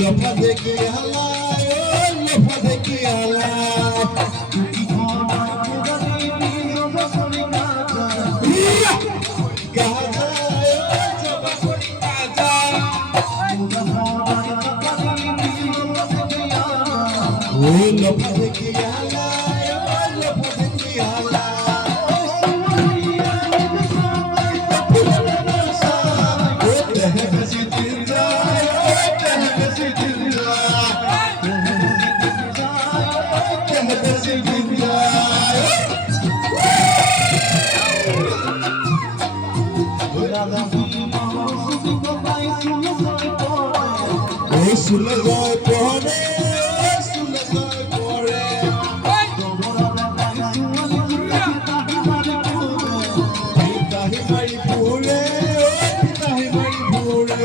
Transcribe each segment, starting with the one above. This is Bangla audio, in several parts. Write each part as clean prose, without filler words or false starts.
লফা দেখি আলা লফা দেখি আলা লফা দেখি আলা লফা দেখি আলা Sula joy pore, sula joy pore. Pitahi mari pule, pitahi mari pule.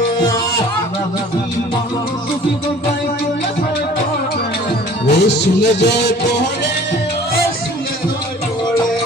Sula joy pore, sula joy pore.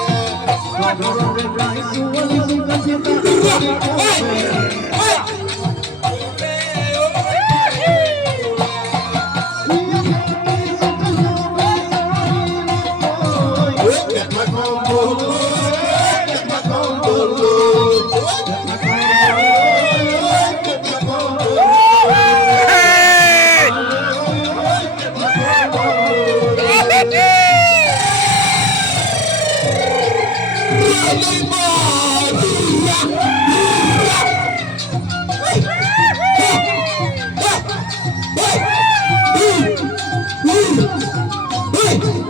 Hey!